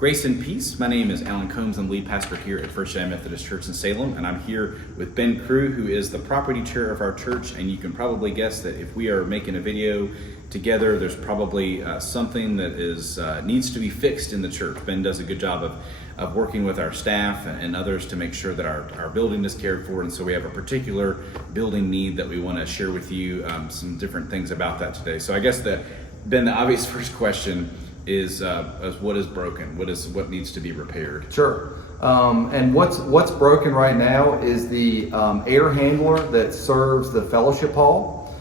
Grace and peace. My name is Alan Combs. I'm lead pastor here at First United Methodist Church in Salem, and I'm here with Ben Crew, who is the property chair of our church. And you can probably guess that if we are making a video together, there's probably something that needs to be fixed in the church. Ben does a good job of working with our staff and others to make sure that our building is cared for. And so we have a particular building need that we want to share with you some different things about that today. So I guess Ben, the obvious first question is what is broken? What needs to be repaired? Sure. And what's broken right now is the air handler that serves the fellowship hall.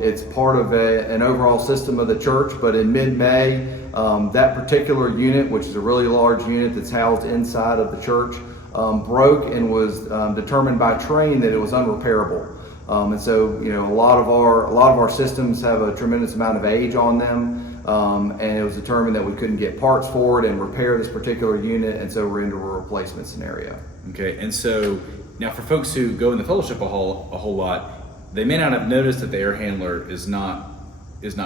It's part of an overall system of the church, but in mid-May, that particular unit, which is a really large unit that's housed inside of the church, broke and was determined by Train that it was unrepairable. And so, a lot of our systems have a tremendous amount of age on them. And it was determined that we couldn't get parts for it and repair this particular unit, and so we're into a replacement scenario. Okay, and so now for folks who go in the fellowship a whole lot, they may not have noticed that the air handler is not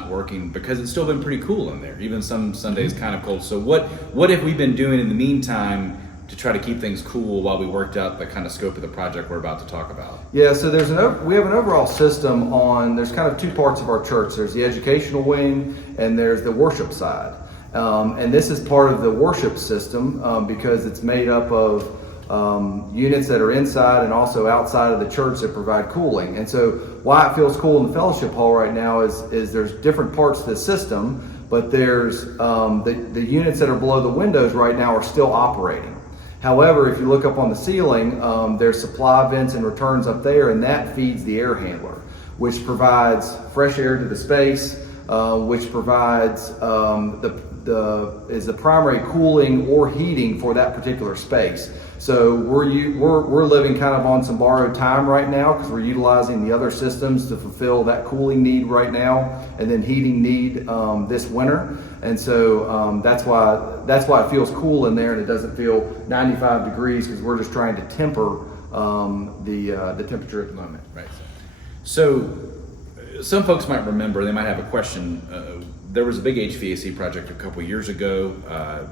working because it's still been pretty cool in there. Even some Sundays kind of cold. So what have we been doing in the meantime to try to keep things cool while we worked out the kind of scope of the project we're about to talk about? Yeah, so we have an overall system there's kind of two parts of our church. There's the educational wing and there's the worship side. And this is part of the worship system because it's made up of units that are inside and also outside of the church that provide cooling. And so why it feels cool in the fellowship hall right now is there's different parts to the system, but there's the units that are below the windows right now are still operating. However, if you look up on the ceiling, there's supply vents and returns up there, and that feeds the air handler, which provides fresh air to the space, which provides is the primary cooling or heating for that particular space. So we're living kind of on some borrowed time right now because we're utilizing the other systems to fulfill that cooling need right now and then heating need this winter. And so that's why it feels cool in there and it doesn't feel 95 degrees because we're just trying to temper the temperature at the moment. Right. So some folks might remember, they might have a question. There was a big HVAC project a couple years ago.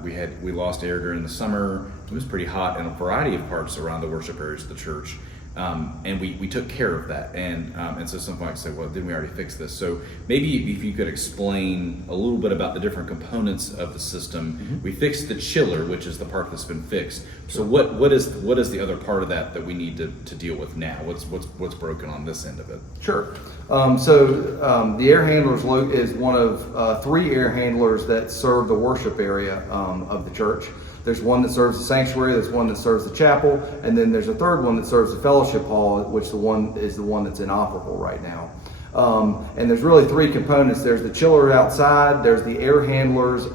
We lost air during the summer. It was pretty hot in a variety of parts around the worship areas of the church. And we took care of that. And so some folks say, well, didn't we already fix this? So maybe if you could explain a little bit about the different components of the system. Mm-hmm. We fixed the chiller, which is the part that's been fixed. So what is the other part of that we need to deal with now? What's broken on this end of it? Sure. The air handler is one of three air handlers that serve the worship area of the church. There's one that serves the sanctuary, there's one that serves the chapel, and then there's a third one that serves the fellowship hall, which is the one that's inoperable right now. And there's really three components. There's the chiller outside, there's the air handlers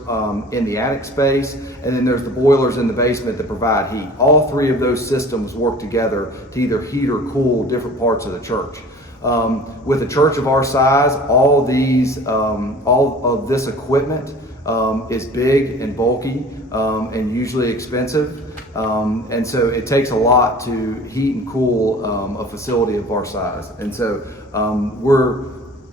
in the attic space, and then there's the boilers in the basement that provide heat. All three of those systems work together to either heat or cool different parts of the church. With a church of our size, all of this equipment is big and bulky and usually expensive. And so it takes a lot to heat and cool a facility of our size. And so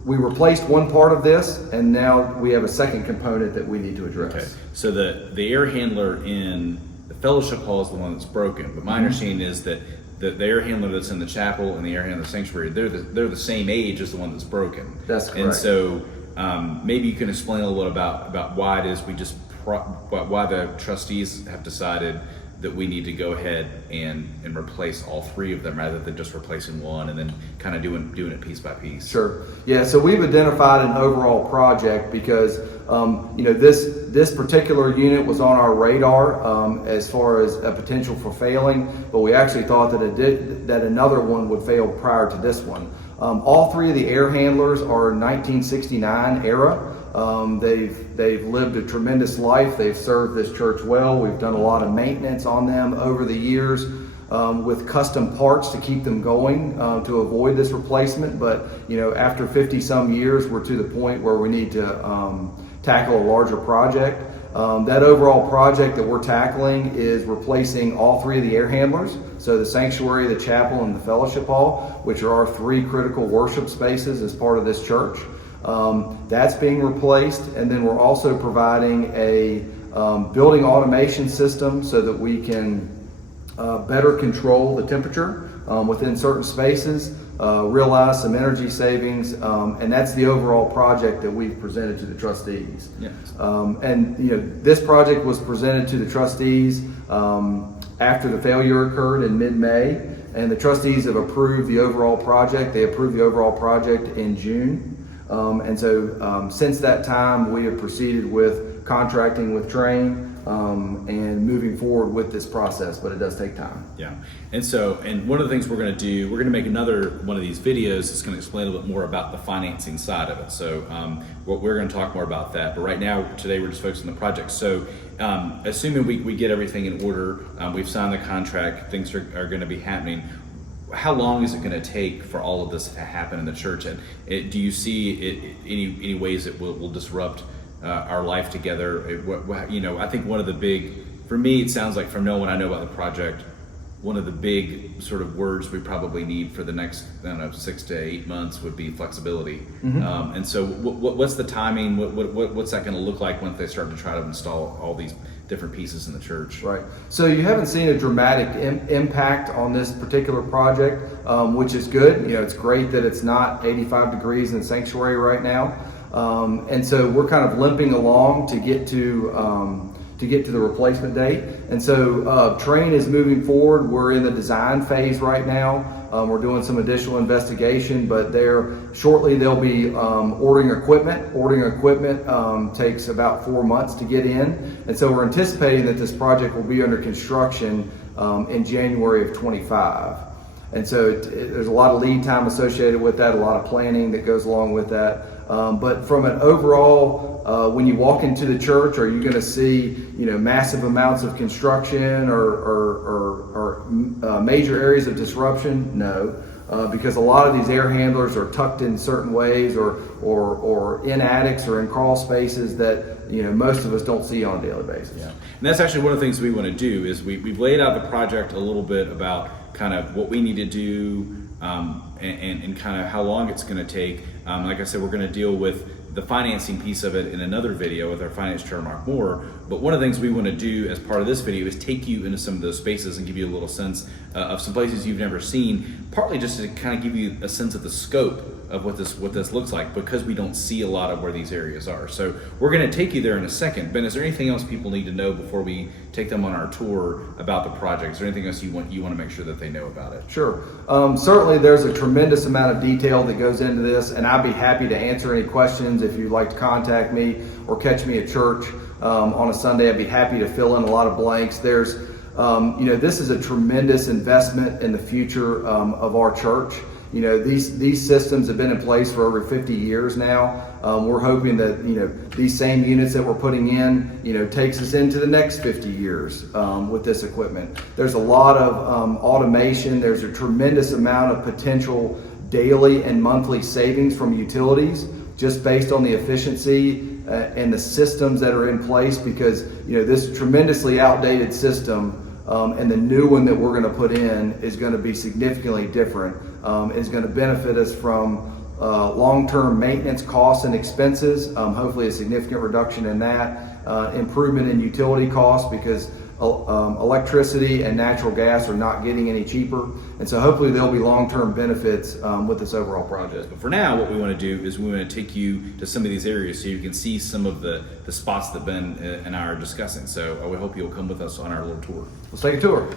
we replaced one part of this, and now we have a second component that we need to address. Okay. So the air handler in the fellowship hall is the one that's broken, but my understanding is that the air handler that's in the chapel and the air handler in the sanctuary, they're the same age as the one that's broken. That's correct. And so maybe you can explain a little bit about why it is why the trustees have decided that we need to go ahead and replace all three of them rather than just replacing one and then kind of doing it piece by piece. Sure. Yeah. So we've identified an overall project because this particular unit was on our radar as far as a potential for failing, but we actually thought that another one would fail prior to this one. All three of the air handlers are 1969 era. They've lived a tremendous life. They've served this church well. We've done a lot of maintenance on them over the years with custom parts to keep them going to avoid this replacement. But after 50 some years, we're to the point where we need to tackle a larger project. That overall project that we're tackling is replacing all three of the air handlers. So the sanctuary, the chapel, and the fellowship hall, which are our three critical worship spaces as part of this church. That's being replaced, and then we're also providing a building automation system so that we can better control the temperature within certain spaces, realize some energy savings, and that's the overall project that we've presented to the trustees. Yes. And this project was presented to the trustees after the failure occurred in mid-May, and the trustees have approved the overall project. They approved the overall project in June. And so since that time, we have proceeded with contracting with Train and moving forward with this process, but it does take time. Yeah. And one of the things we're going to do, we're going to make another one of these videos that's going to explain a little bit more about the financing side of it. So we're going to talk more about that. But right now, today, we're just focused on the project. So assuming we get everything in order, we've signed the contract, things are going to be happening. How long is it going to take for all of this to happen in the church? And do you see any ways it will disrupt our life together? I think one of the big, for me, it sounds like from knowing what I know about the project, one of the big sort of words we probably need for the next, 6 to 8 months would be flexibility. Mm-hmm. And so what's the timing? What's that going to look like once they start to try to install all these different pieces in the church? Right. So you haven't seen a dramatic impact on this particular project, which is good. It's great that it's not 85 degrees in the sanctuary right now. And so we're kind of limping along to get to the replacement date. And so Train is moving forward. We're in the design phase right now. We're doing some additional investigation, but shortly they'll be ordering equipment. Ordering equipment takes about 4 months to get in. And so we're anticipating that this project will be under construction in January of 25. And so there's a lot of lead time associated with that, a lot of planning that goes along with that. But from an overall, when you walk into the church, are you going to see, massive amounts of construction or major areas of disruption? No, because a lot of these air handlers are tucked in certain ways or in attics or in crawl spaces that, most of us don't see on a daily basis. Yeah. And that's actually one of the things we want to do is we've laid out the project a little bit about kind of what we need to do and kind of how long it's going to take. Like I said, we're going to deal with the financing piece of it in another video with our finance chair, Mark Moore. But one of the things we want to do as part of this video is take you into some of those spaces and give you a little sense of some places you've never seen, partly just to kind of give you a sense of the scope of what this looks like, because we don't see a lot of where these areas are. So we're going to take you there in a second. Ben, is there anything else people need to know before we take them on our tour about the project? Is there anything else you want to make sure that they know about it? Sure. Certainly there's a tremendous amount of detail that goes into this, and I'd be happy to answer any questions. If you'd like to contact me or catch me at church on a Sunday, I'd be happy to fill in a lot of blanks. There's, this is a tremendous investment in the future of our church. These systems have been in place for over 50 years now. We're hoping that, these same units that we're putting in, takes us into the next 50 years with this equipment. There's a lot of automation. There's a tremendous amount of potential daily and monthly savings from utilities just based on the efficiency and the systems that are in place, because, this tremendously outdated system and the new one that we're going to put in is going to be significantly different. Is going to benefit us from long-term maintenance costs and expenses, hopefully a significant reduction in that, improvement in utility costs because electricity and natural gas are not getting any cheaper. And so hopefully there'll be long-term benefits with this overall project. But for now, what we want to do is we want to take you to some of these areas so you can see some of the spots that Ben and I are discussing. So we hope you'll come with us on our little tour. Let's take a tour.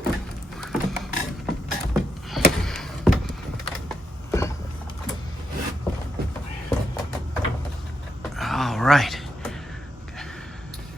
All right.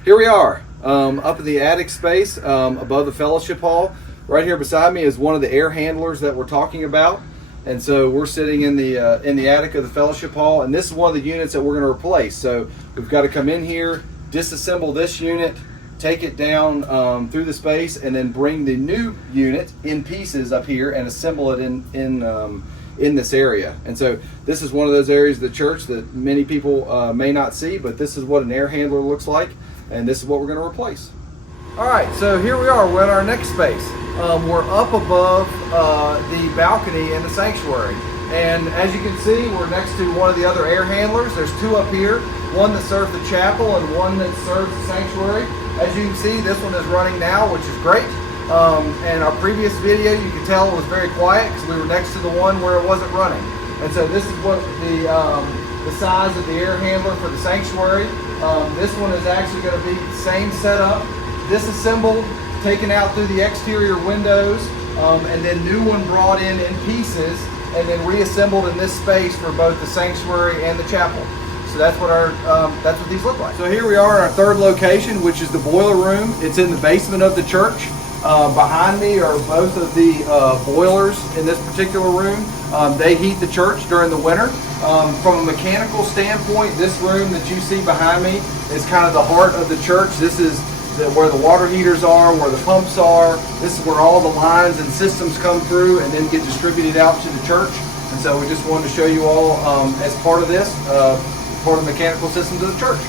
Here we are, up in the attic space above the fellowship hall. Right here beside me is one of the air handlers that we're talking about. And so we're sitting in the attic of the fellowship hall, and this is one of the units that we're going to replace. So we've got to come in here, disassemble this unit, take it down through the space, and then bring the new unit in pieces up here and assemble it in this area. And so this is one of those areas of the church that many people may not see, but this is what an air handler looks like, and this is what we're going to replace. All right, so here we are. We're in our next space. We're up above the balcony in the sanctuary, and as you can see, we're next to one of the other air handlers. There's two up here, one that serves the chapel and one that serves the sanctuary. As you can see, this one is running now, which is great. And our previous video, you can tell it was very quiet because we were next to the one where it wasn't running. And so this is what the size of the air handler for the sanctuary. This one is actually going to be the same setup, disassembled, taken out through the exterior windows, and then new one brought in pieces, and then reassembled in this space for both the sanctuary and the chapel. So that's what these look like. So here we are in our third location, which is the boiler room. It's in the basement of the church. Behind me are both of the boilers in this particular room. They heat the church during the winter. From a mechanical standpoint, this room that you see behind me is kind of the heart of the church. This is where the water heaters are, where the pumps are. This is where all the lines and systems come through and then get distributed out to the church. And so we just wanted to show you all, as part of this, part of the mechanical systems of the church.